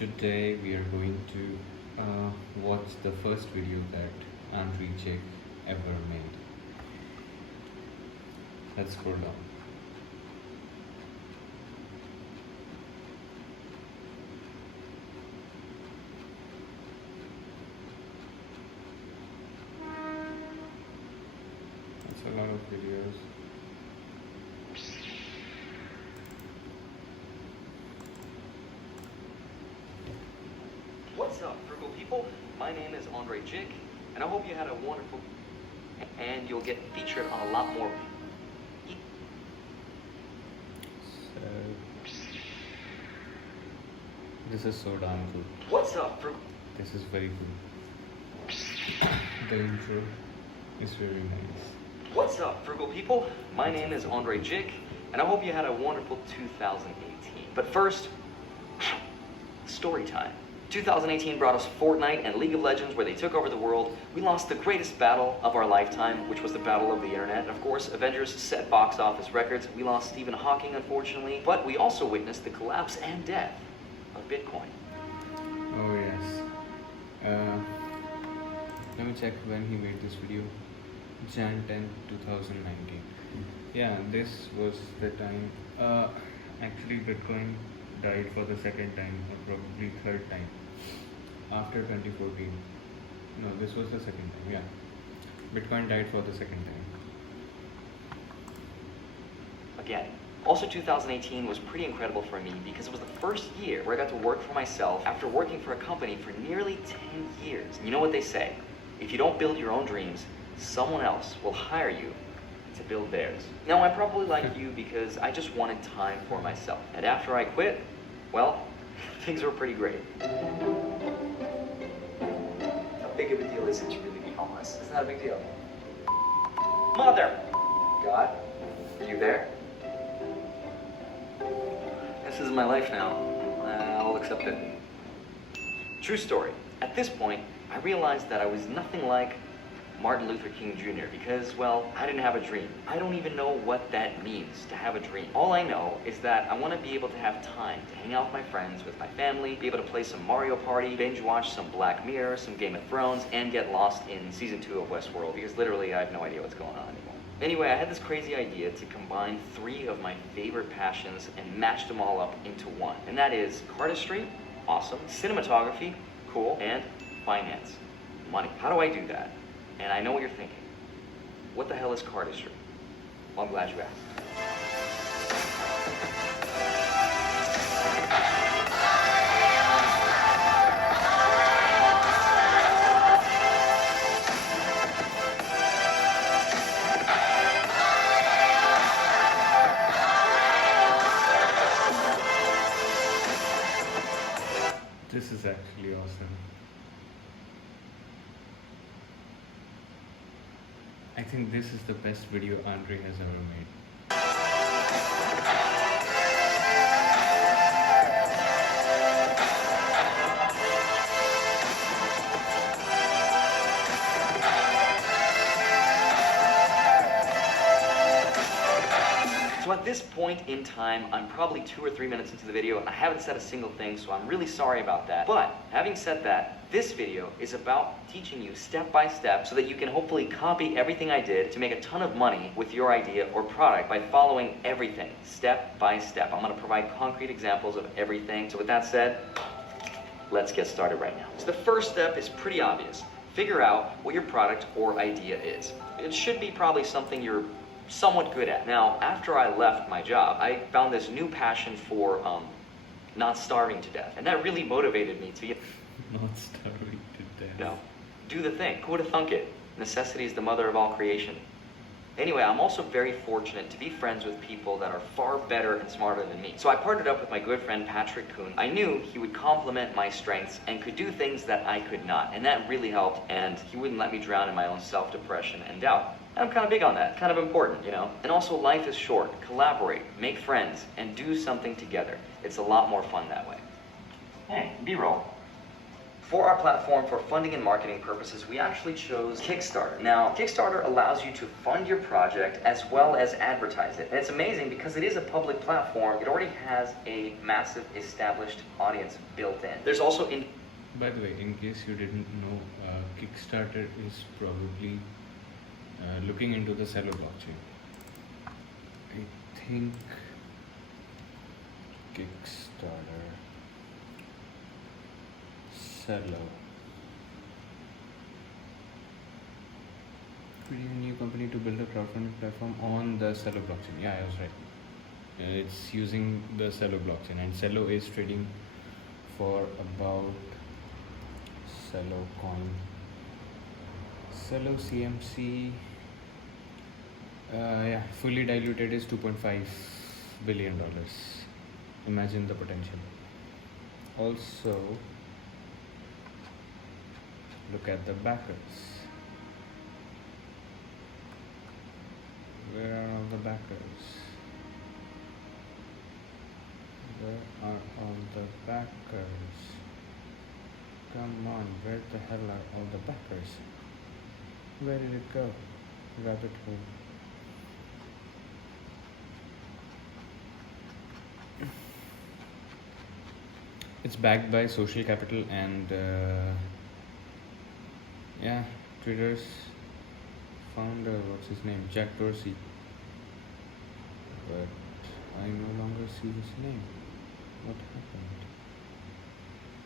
Today we are going to watch the first video that Andrei Jikh ever made. Let's scroll down. That's a lot of videos. What's up, frugal people? My name is Andrei Jikh, and I hope you had a wonderful... and you'll get featured on a lot more... So, this is so damn good. What's up, frugal... This is very good. The intro is very nice. What's up, frugal people? My name is Andrei Jikh, and I hope you had a wonderful 2018. But first, story time. 2018 brought us Fortnite and League of Legends, where they took over the world. We lost the greatest battle of our lifetime, which was the battle of the internet. And of course, Avengers set box office records. We lost Stephen Hawking, unfortunately, but we also witnessed the collapse and death of Bitcoin. Oh yes. Let me check when he made this video. Jan 10, 2019. Yeah, this was the time. Actually, Bitcoin died for the second time, or probably third time, after 2014. No, this was the second time. Yeah, Bitcoin died for the second time. Again. Also, 2018 was pretty incredible for me because it was the first year where I got to work for myself after working for a company for nearly 10 years. And you know what they say? If you don't build your own dreams, someone else will hire you to build theirs. Now, I probably like you because I just wanted time for myself. And after I quit, well, things were pretty great. How big of a deal is it to really be homeless? It's not a big deal. Mother! God, are you there? This is my life now. I'll accept it. True story. At this point, I realized that I was nothing like Martin Luther King Jr. because, well, I didn't have a dream. I don't even know what that means, to have a dream. All I know is that I want to be able to have time to hang out with my friends, with my family, be able to play some Mario Party, binge watch some Black Mirror, some Game of Thrones, and get lost in Season 2 of Westworld because literally I have no idea what's going on anymore. Anyway, I had this crazy idea to combine 3 of my favorite passions and match them all up into one. And that is cardistry, awesome, cinematography, cool, and finance, money. How do I do that? And I know what you're thinking. What the hell is cardistry? Well, I'm glad you asked. This is actually awesome. I think this is the best video Andrei has ever made. So at this point in time, I'm probably 2 or 3 minutes into the video and I haven't said a single thing, so I'm really sorry about that. But having said that, this video is about teaching you step by step so that you can hopefully copy everything I did to make a ton of money with your idea or product by following everything step by step. I'm going to provide concrete examples of everything. So with that said, let's get started right now. So the first step is pretty obvious. Figure out what your product or idea is. It should be probably something you're somewhat good at. Now, after I left my job, I found this new passion for not starving to death. And that really motivated me to Not starving to death. No. Do the thing. Who would have thunk it? Necessity is the mother of all creation. Anyway, I'm also very fortunate to be friends with people that are far better and smarter than me. So I partnered up with my good friend Patrick Kuhn. I knew he would complement my strengths and could do things that I could not. And that really helped, and he wouldn't let me drown in my own self-depression and doubt. And I'm kind of big on that. Kind of important, you know? And also, life is short. Collaborate, make friends, and do something together. It's a lot more fun that way. Hey, B-roll. For our platform, for funding and marketing purposes, we actually chose Kickstarter. Now, Kickstarter allows you to fund your project as well as advertise it. And it's amazing because it is a public platform. It already has a massive established audience built in. There's also By the way, in case you didn't know, Kickstarter is probably looking into the Cello blockchain. I think Kickstarter, Cello, creating a new company to build a crowdfunding platform on the Cello blockchain. Yeah, I was right. It's using the Cello blockchain, and Cello is trading for about Cello coin, Cello CMC. Yeah, fully diluted is $2.5 billion. Imagine the potential. Also, look at the backers. Where are all the backers? Where are all the backers? Come on, where the hell are all the backers? Where did it go? Rabbit hole. It's backed by social capital and yeah, Twitter's founder, what's his name? Jack Dorsey. But I no longer see his name. What happened?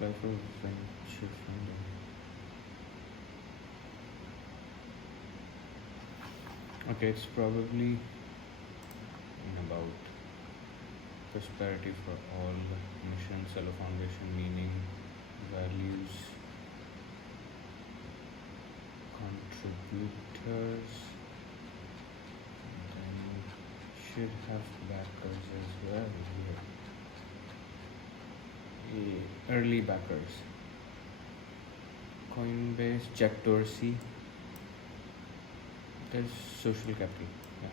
Life of venture funding. Okay, it's probably about prosperity for all, mission, Cello Foundation, meaning, values, contributors, and then should have backers as well here. Early backers. Coinbase, Jack Dorsey. There's social capital. Yeah.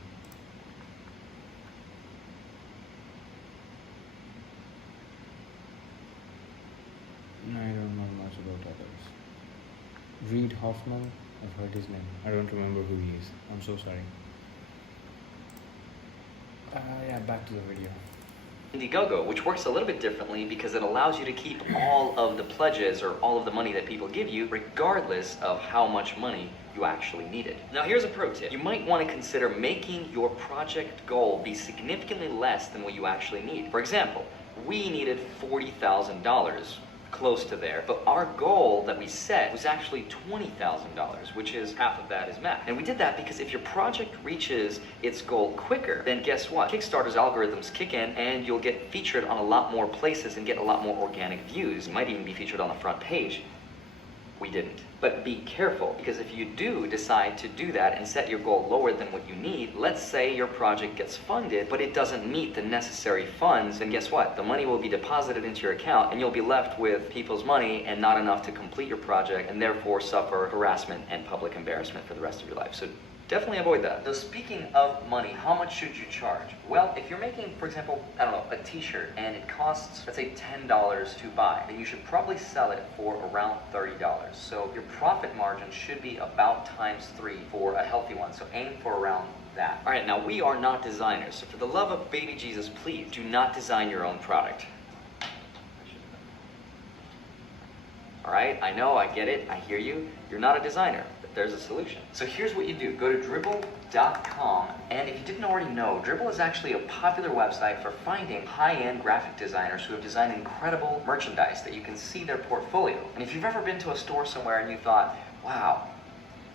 I don't know much about others. Reid Hoffman, I've heard his name. I don't remember who he is. I'm so sorry. Yeah, back to the video. Indiegogo, which works a little bit differently because it allows you to keep all of the pledges or all of the money that people give you, regardless of how much money you actually needed. Now here's a pro tip. You might want to consider making your project goal be significantly less than what you actually need. For example, we needed $40,000, close to there, but our goal that we set was actually $20,000, which is half of that is math. And we did that because if your project reaches its goal quicker, then guess what? Kickstarter's algorithms kick in and you'll get featured on a lot more places and get a lot more organic views. You might even be featured on the front page. We didn't. But be careful, because if you do decide to do that and set your goal lower than what you need, let's say your project gets funded, but it doesn't meet the necessary funds, then guess what? The money will be deposited into your account and you'll be left with people's money and not enough to complete your project, and therefore suffer harassment and public embarrassment for the rest of your life. So definitely avoid that. So speaking of money, how much should you charge? Well, if you're making, for example, I don't know, a t-shirt and it costs, let's say $10 to buy, then you should probably sell it for around $30. So your profit margin should be about ×3 for a healthy one. So aim for around that. All right, now we are not designers. So for the love of baby Jesus, please do not design your own product. All right, I know, I get it, I hear you. You're not a designer. There's a solution. So here's what you do. Go to Dribbble.com, and if you didn't already know, Dribbble is actually a popular website for finding high-end graphic designers who have designed incredible merchandise that you can see their portfolio. And if you've ever been to a store somewhere and you thought, wow,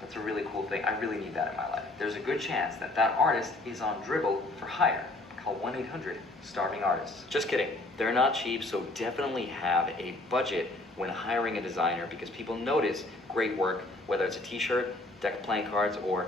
that's a really cool thing, I really need that in my life, there's a good chance that that artist is on Dribbble for hire. Call 1-800-STARVING-ARTISTS. Just kidding. They're not cheap, so definitely have a budget when hiring a designer, because people notice great work, whether it's a t-shirt, deck of playing cards, or...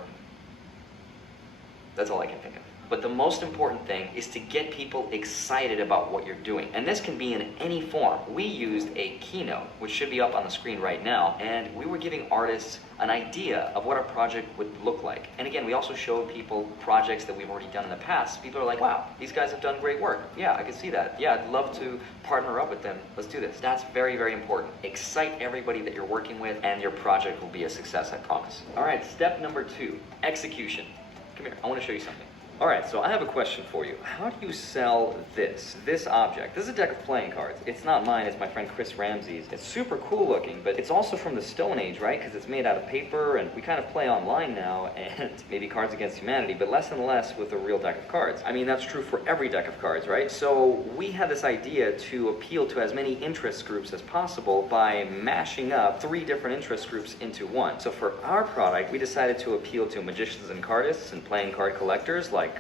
that's all I can think of. But the most important thing is to get people excited about what you're doing. And this can be in any form. We used a keynote, which should be up on the screen right now, and we were giving artists an idea of what our project would look like. And again, we also showed people projects that we've already done in the past. People are like, wow, these guys have done great work. Yeah, I can see that. Yeah, I'd love to partner up with them. Let's do this. That's very, very important. Excite everybody that you're working with, and your project will be a success, I promise. All right, step number 2, execution. Come here, I want to show you something. All right, so I have a question for you. How do you sell this object? This is a deck of playing cards. It's not mine, it's my friend Chris Ramsey's. It's super cool looking, but it's also from the Stone Age, right? Because it's made out of paper, and we kind of play online now, and maybe Cards Against Humanity, but less and less with a real deck of cards. I mean, that's true for every deck of cards, right? So we had this idea to appeal to as many interest groups as possible by mashing up 3 different interest groups into one. So for our product, we decided to appeal to magicians and cardists and playing card collectors like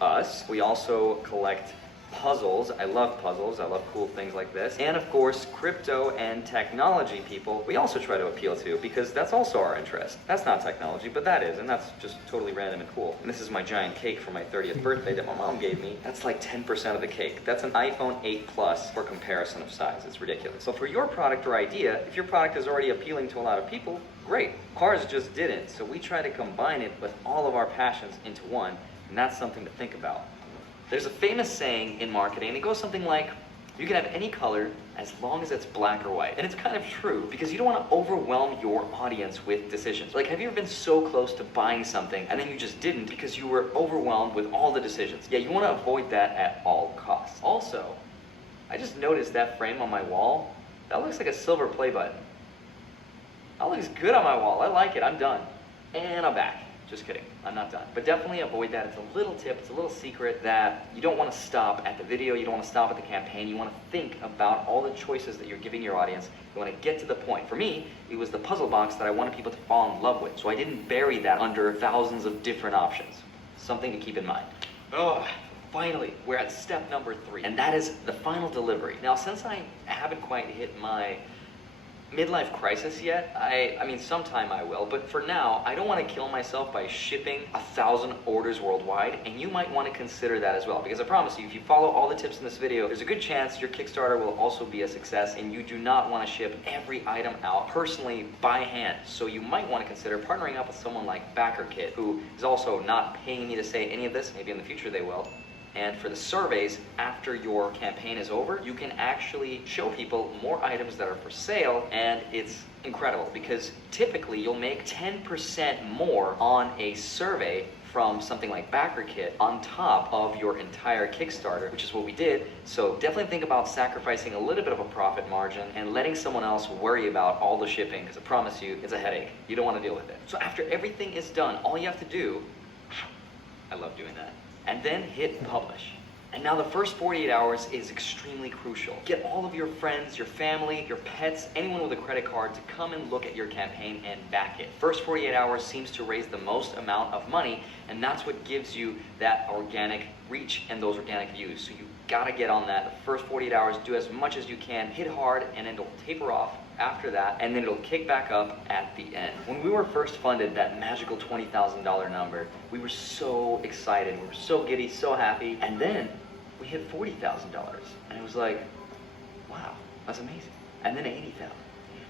us. We also collect puzzles. I love puzzles. I love cool things like this. And of course, crypto and technology people, we also try to appeal to because that's also our interest. That's not technology, but that is, and that's just totally random and cool. And this is my giant cake for my 30th birthday that my mom gave me. That's like 10% of the cake. That's an iPhone 8 Plus for comparison of size. It's ridiculous. So for your product or idea, if your product is already appealing to a lot of people, great. Ours just didn't. So we try to combine it with all of our passions into one, and that's something to think about. There's a famous saying in marketing, and it goes something like, you can have any color as long as it's black or white. And it's kind of true, because you don't want to overwhelm your audience with decisions. Like, have you ever been so close to buying something, and then you just didn't because you were overwhelmed with all the decisions? Yeah, you want to avoid that at all costs. Also, I just noticed that frame on my wall, that looks like a silver play button. That looks good on my wall. I like it. I'm done. And I'm back. Just kidding, I'm not done. But definitely avoid that. It's a little tip, it's a little secret that you don't want to stop at the video, you don't want to stop at the campaign, you want to think about all the choices that you're giving your audience. You want to get to the point. For me, it was the puzzle box that I wanted people to fall in love with, so I didn't bury that under thousands of different options. Something to keep in mind. Oh, finally, we're at step number 3, and that is the final delivery. Now, since I haven't quite hit my midlife crisis yet, I mean, sometime I will, but for now, I don't want to kill myself by shipping 1,000 orders worldwide, and you might want to consider that as well, because I promise you, if you follow all the tips in this video, there's a good chance your Kickstarter will also be a success, and you do not want to ship every item out personally by hand. So you might want to consider partnering up with someone like BackerKit, who is also not paying me to say any of this. Maybe in the future they will. And for the surveys, after your campaign is over, you can actually show people more items that are for sale, and it's incredible because typically you'll make 10% more on a survey from something like BackerKit on top of your entire Kickstarter, which is what we did. So definitely think about sacrificing a little bit of a profit margin and letting someone else worry about all the shipping, because I promise you, it's a headache. You don't want to deal with it. So after everything is done, all you have to do, I love doing that, and then hit publish. And now the first 48 hours is extremely crucial. Get all of your friends, your family, your pets, anyone with a credit card to come and look at your campaign and back it. First 48 hours seems to raise the most amount of money, and that's what gives you that organic reach and those organic views. So you gotta get on that. The first 48 hours, do as much as you can, hit hard, and then it'll taper off after that, and then it'll kick back up at the end. When we were first funded, that magical $20,000 number, we were so excited, we were so giddy, so happy, and then we hit $40,000, and it was like, wow, that's amazing. And then 80,000,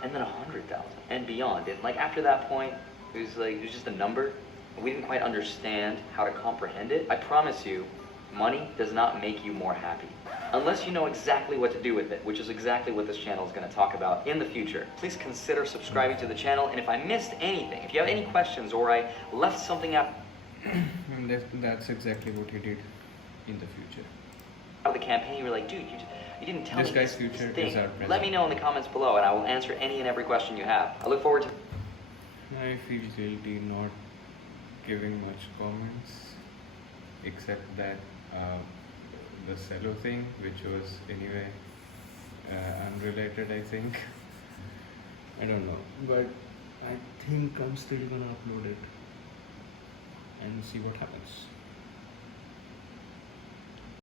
and then 100,000, and beyond. And like after that point, it was just a number. We didn't quite understand how to comprehend it. I promise you, money does not make you more happy, unless you know exactly what to do with it, which is exactly what this channel is going to talk about in the future. Please consider subscribing to the channel, and if I missed anything, if you have any questions or I left something out, that's exactly what he did in the future. Out of the campaign, you were like, dude, you didn't tell This me guy's this future thing. is our present. Let me know in the comments below, and I will answer any and every question you have. I look forward to... I feel guilty not giving much comments, except that the cello thing, which was anyway unrelated, I think. I don't know, but I think I'm still gonna upload it and see what happens.